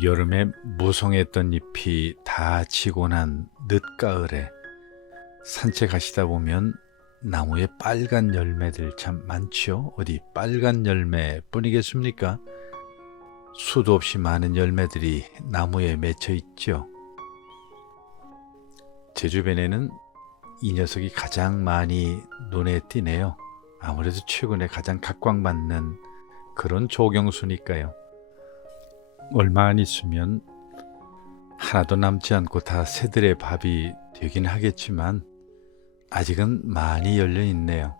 여름에 무성했던 잎이 다 지고 난 늦가을에 산책하시다 보면 나무에 빨간 열매들 참 많죠. 어디 빨간 열매 뿐이겠습니까? 수도 없이 많은 열매들이 나무에 맺혀 있죠. 제 주변에는 이 녀석이 가장 많이 눈에 띄네요. 아무래도 최근에 가장 각광받는 그런 조경수니까요. 얼마 안 있으면 하나도 남지 않고 다 새들의 밥이 되긴 하겠지만 아직은 많이 열려 있네요.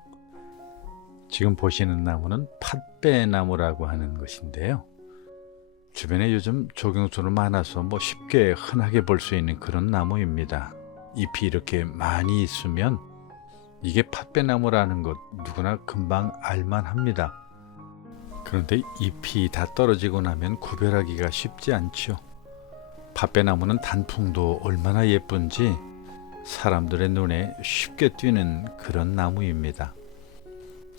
지금 보시는 나무는 팥배나무라고 하는 것인데요. 주변에 요즘 조경수는 많아서 쉽게 흔하게 볼 수 있는 그런 나무입니다. 잎이 이렇게 많이 있으면 이게 팥배나무라는 것 누구나 금방 알만합니다. 그런데 잎이 다 떨어지고 나면 구별하기가 쉽지 않죠. 팥배나무는 단풍도 얼마나 예쁜지 사람들의 눈에 쉽게 띄는 그런 나무입니다.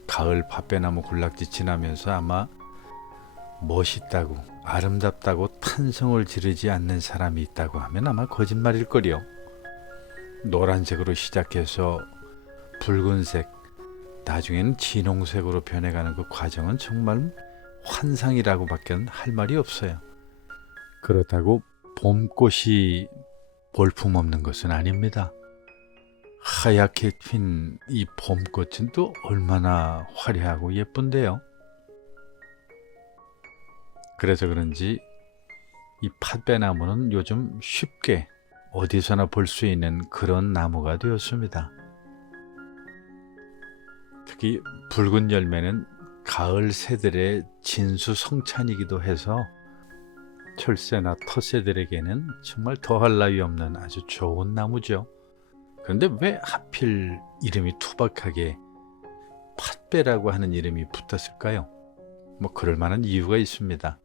가을 팥배나무 군락지 지나면서 아마 멋있다고 아름답다고 탄성을 지르지 않는 사람이 있다고 하면 아마 거짓말일 거요. 노란색으로 시작해서 붉은색, 나중에는 진홍색으로 변해가는 그 과정은 정말 환상이라고밖에 할 말이 없어요. 그렇다고 봄꽃이 볼품없는 것은 아닙니다. 하얗게 핀 이 봄꽃은 또 얼마나 화려하고 예쁜데요. 그래서 그런지 이 팥배나무는 요즘 쉽게 어디서나 볼 수 있는 그런 나무가 되었습니다. 특히 붉은 열매는 가을 새들의 진수성찬이기도 해서 철새나 텃새들에게는 정말 더할 나위 없는 아주 좋은 나무죠. 그런데 왜 하필 이름이 투박하게 팥배라고 하는 이름이 붙었을까요? 그럴 만한 이유가 있습니다.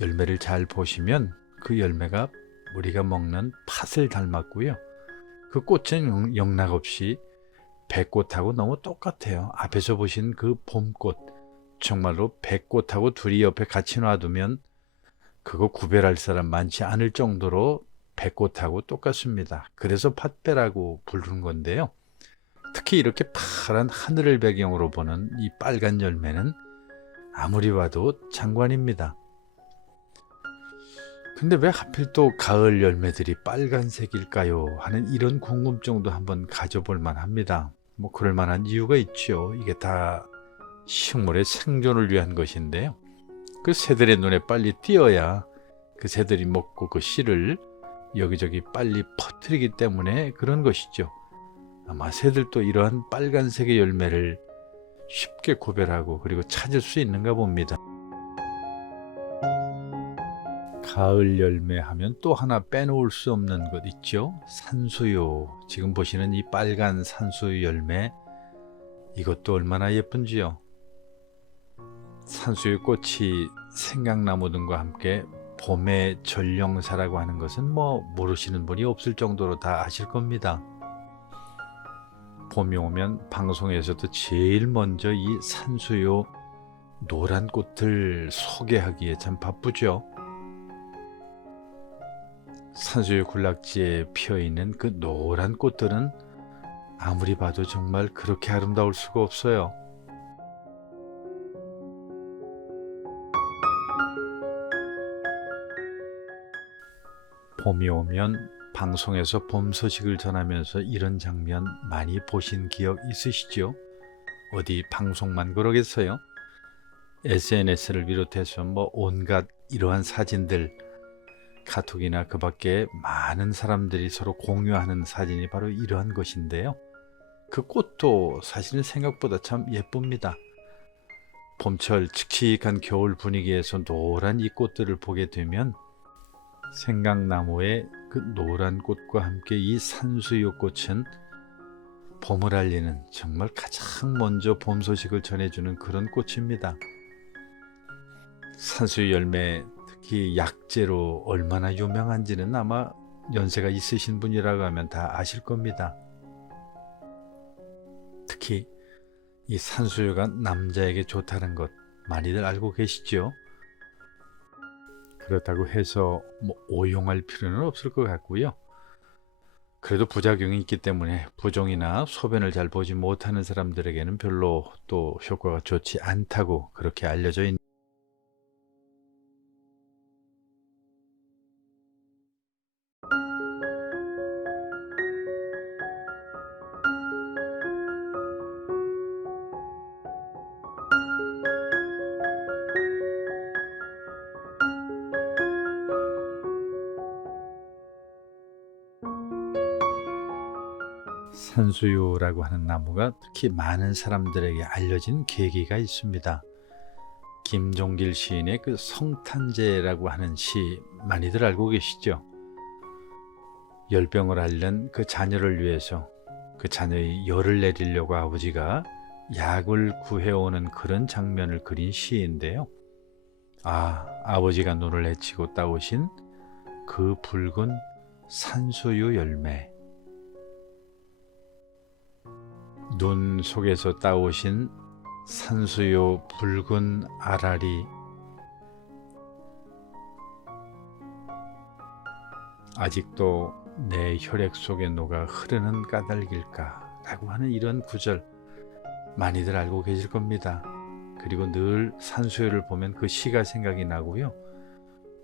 열매를 잘 보시면 그 열매가 우리가 먹는 팥을 닮았고요. 그 꽃은 영락없이 백꽃하고 너무 똑같아요. 앞에서 보신 그 봄꽃, 정말로 백꽃하고 둘이 옆에 같이 놔두면 그거 구별할 사람 많지 않을 정도로 백꽃하고 똑같습니다. 그래서 팥배라고 부르는 건데요. 특히 이렇게 파란 하늘을 배경으로 보는 이 빨간 열매는 아무리 봐도 장관입니다. 근데 왜 하필 또 가을 열매들이 빨간색일까요? 하는 이런 궁금증도 한번 가져볼 만합니다. 그럴 만한 이유가 있죠. 이게 다 식물의 생존을 위한 것인데요. 그 새들의 눈에 빨리 띄어야 그 새들이 먹고 그 씨를 여기저기 빨리 퍼뜨리기 때문에 그런 것이죠. 아마 새들도 이러한 빨간색의 열매를 쉽게 구별하고 그리고 찾을 수 있는가 봅니다. 가을 열매 하면 또 하나 빼놓을 수 없는 것 있죠. 산수유. 지금 보시는 이 빨간 산수유 열매, 이것도 얼마나 예쁜지요. 산수유 꽃이 생강나무 등과 함께 봄의 전령사라고 하는 것은 모르시는 분이 없을 정도로 다 아실 겁니다. 봄이 오면 방송에서도 제일 먼저 이 산수유 노란 꽃을 소개하기에 참 바쁘죠. 산수유 군락지에 피어있는 그 노란 꽃들은 아무리 봐도 정말 그렇게 아름다울 수가 없어요. 봄이 오면 방송에서 봄 소식을 전하면서 이런 장면 많이 보신 기억 있으시죠? 어디 방송만 그러겠어요? SNS를 비롯해서 온갖 이러한 사진들, 카톡이나 그 밖에 많은 사람들이 서로 공유하는 사진이 바로 이러한 것인데요. 그 꽃도 사실은 생각보다 참 예쁩니다. 봄철 칙칙한 겨울 분위기에서 노란 이 꽃들을 보게 되면 생강나무의 그 노란 꽃과 함께 이 산수유 꽃은 봄을 알리는 정말 가장 먼저 봄 소식을 전해주는 그런 꽃입니다. 산수유 열매, 특히 약재로 얼마나 유명한지는 아마 연세가 있으신 분이라고 하면 다 아실 겁니다. 특히 이 산수유가 남자에게 좋다는 것 많이들 알고 계시죠? 그렇다고 해서 뭐 오용할 필요는 없을 것 같고요. 그래도 부작용이 있기 때문에 부종이나 소변을 잘 보지 못하는 사람들에게는 별로 또 효과가 좋지 않다고 그렇게 알려져 있는 산수유라고 하는 나무가 특히 많은 사람들에게 알려진 계기가 있습니다. 김종길 시인의 그 성탄제라고 하는 시 많이들 알고 계시죠? 열병을 앓는 그 자녀를 위해서 그 자녀의 열을 내리려고 아버지가 약을 구해오는 그런 장면을 그린 시인데요. 아버지가 눈을 헤치고 따오신 그 붉은 산수유 열매, 눈 속에서 따오신 산수유 붉은 알알이 아직도 내 혈액 속에 녹아 흐르는 까닭일까 라고 하는 이런 구절 많이들 알고 계실 겁니다. 그리고 늘 산수유를 보면 그 시가 생각이 나고요.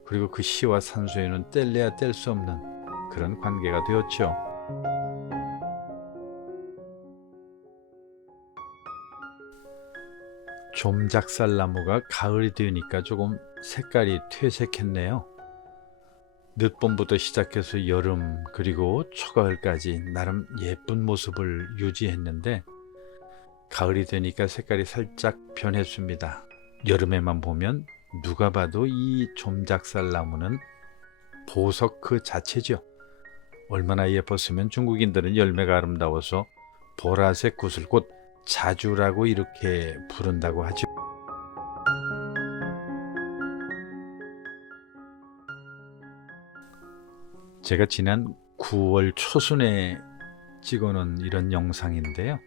그리고 그 시와 산수유는 뗄래야 뗄 수 없는 그런 관계가 되었죠. 좀작살나무가 가을이 되니까 조금 색깔이 퇴색했네요. 늦봄부터 시작해서 여름 그리고 초가을까지 나름 예쁜 모습을 유지했는데 가을이 되니까 색깔이 살짝 변했습니다. 여름에만 보면 누가 봐도 이 좀작살나무는 보석 그 자체죠. 얼마나 예뻤으면 중국인들은 열매가 아름다워서 보라색 구슬꽃 자주라고 이렇게 부른다고 하죠. 제가 지난 9월 초순에 찍어놓은 이런 영상인데요.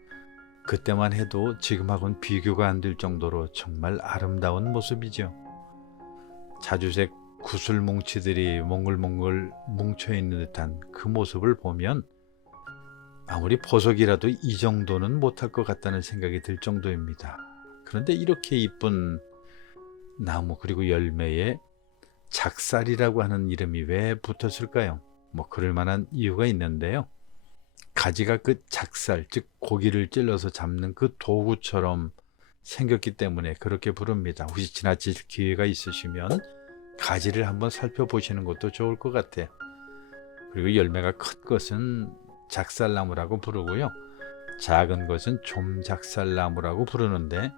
그때만 해도 지금하고는 비교가 안 될 정도로 정말 아름다운 모습이죠. 자주색 구슬 뭉치들이 몽글몽글 뭉쳐있는 듯한 그 모습을 보면 아무리 보석이라도 이 정도는 못할 것 같다는 생각이 들 정도입니다. 그런데 이렇게 이쁜 나무 그리고 열매에 작살이라고 하는 이름이 왜 붙었을까요? 뭐 그럴 만한 이유가 있는데요. 가지가 그 작살, 즉 고기를 찔러서 잡는 그 도구처럼 생겼기 때문에 그렇게 부릅니다. 혹시 지나칠 기회가 있으시면 가지를 한번 살펴보시는 것도 좋을 것 같아요. 그리고 열매가 큰 것은 작살나무라고 부르고요. 작은 것은 좀작살나무라고 부르는데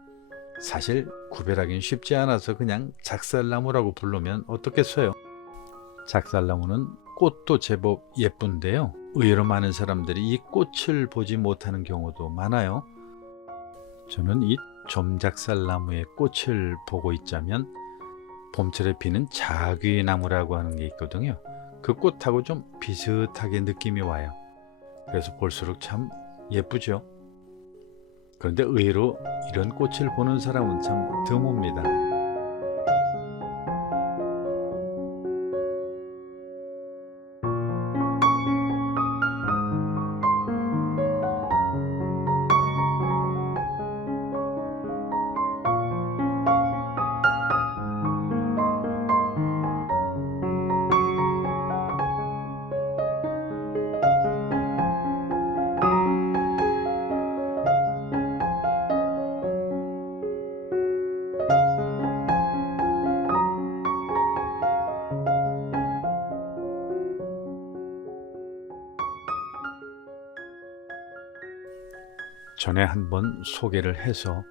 사실 구별하기는 쉽지 않아서 그냥 작살나무라고 부르면 어떻겠어요? 작살나무는 꽃도 제법 예쁜데요. 의외로 많은 사람들이 이 꽃을 보지 못하는 경우도 많아요. 저는 이 좀작살나무의 꽃을 보고 있자면 봄철에 피는 자귀나무라고 하는 게 있거든요. 그 꽃하고 좀 비슷하게 느낌이 와요. 그래서 볼수록 참 예쁘죠. 그런데 의외로 이런 꽃을 보는 사람은 참 드뭅니다. 전에 한번 소개를 해서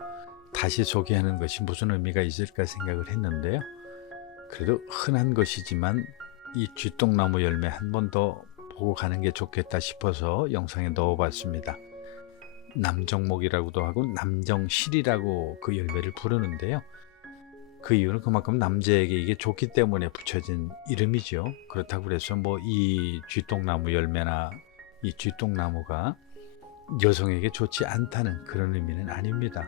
다시 소개하는 것이 무슨 의미가 있을까 생각을 했는데요. 그래도 흔한 것이지만 이 쥐똥나무 열매 한 번 더 보고 가는 게 좋겠다 싶어서 영상에 넣어봤습니다. 남정목이라고도 하고 남정실이라고 그 열매를 부르는데요. 그 이유는 그만큼 남자에게 이게 좋기 때문에 붙여진 이름이죠. 그렇다고 해서 뭐 이 쥐똥나무 열매나 이 쥐똥나무가 여성에게 좋지 않다는 그런 의미는 아닙니다.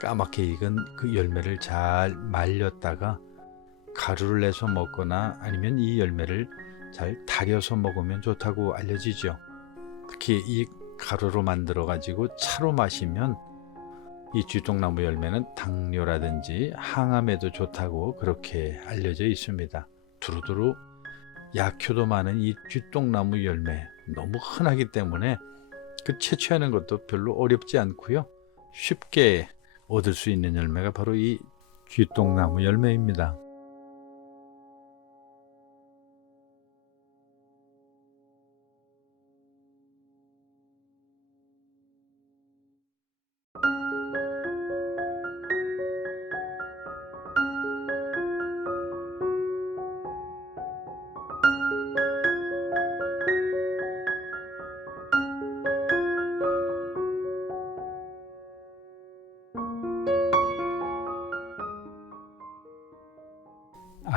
까맣게 익은 그 열매를 잘 말렸다가 가루를 내서 먹거나 아니면 이 열매를 잘 달여서 먹으면 좋다고 알려지죠. 특히 이 가루로 만들어 가지고 차로 마시면 이 쥐똥나무 열매는 당뇨라든지 항암에도 좋다고 그렇게 알려져 있습니다. 두루두루 약효도 많은 이 쥐똥나무 열매 너무 흔하기 때문에 그 채취하는 것도 별로 어렵지 않고요. 쉽게 얻을 수 있는 열매가 바로 이 쥐똥나무 열매입니다.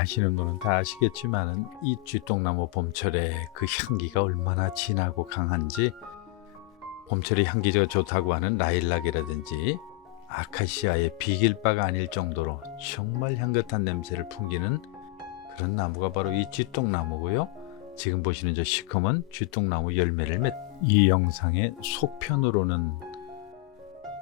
아시는 분은 다 아시겠지만은 이 쥐똥나무 봄철에 그 향기가 얼마나 진하고 강한지, 봄철에 향기가 좋다고 하는 라일락이라든지 아카시아의 비길바가 아닐 정도로 정말 향긋한 냄새를 풍기는 그런 나무가 바로 이 쥐똥나무고요. 지금 보시는 저 시커먼 쥐똥나무 열매를 이 영상의 속편으로는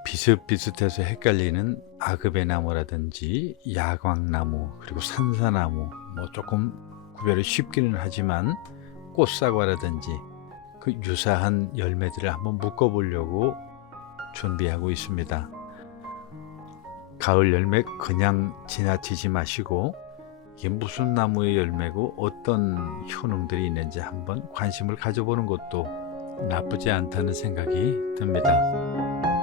비슷비슷해서 헷갈리는 아그베나무라든지 야광나무 그리고 산사나무 조금 구별이 쉽기는 하지만 꽃사과라든지 그 유사한 열매들을 한번 묶어보려고 준비하고 있습니다. 가을 열매 그냥 지나치지 마시고 이게 무슨 나무의 열매고 어떤 효능들이 있는지 한번 관심을 가져보는 것도 나쁘지 않다는 생각이 듭니다.